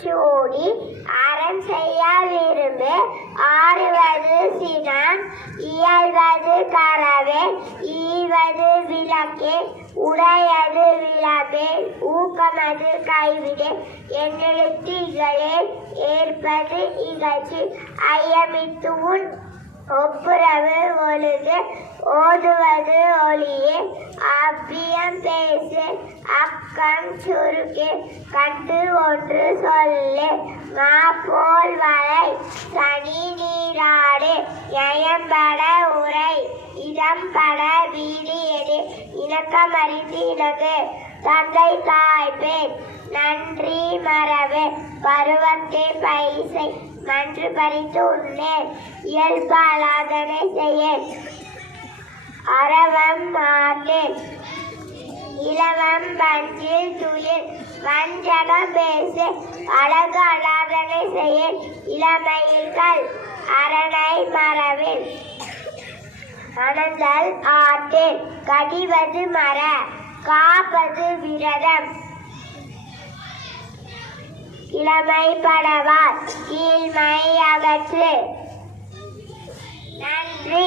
சூடி அறம் செய்ய விரும்பு ஆறுவது சினம் இயல்வது கரவே ஈவது விளக்கே உடையது விளம்பே ஊக்கமது கைவிடே என்னெழுத்திகளே ஏற்பது இகழ்ச்சி ஐயமித்துன் ஒப்புரவு ஒழுகு ஓதுவது ஒளியே அவ்வியம் பேசு அக்கம் சுருக்கே கண்டு ஒன்று சொல்லு மா போல் வரை சனி நீராடு நயம்பட உரை இடம்பட வீடு எடு இணக்கமறிந்து இலகு தந்தை தாய்ப்பேன் நன்றி மரபு பருவத்தை பைசை மன்று பறித்து உண்ணேன் இயல்பாலாதனை செய்யேன் அறவம் மாட்டேன் இளவம் பஞ்சில் துயில் வஞ்சகம் பேசு அழகு அலாதனை செய்யேன் இளமையில்கள் அரணை மரபில் அனந்தல் ஆட்டேன் கடிவது மர காப்பது விரதம் இளமை படவார் கீழ்மை அகற்று நன்றி.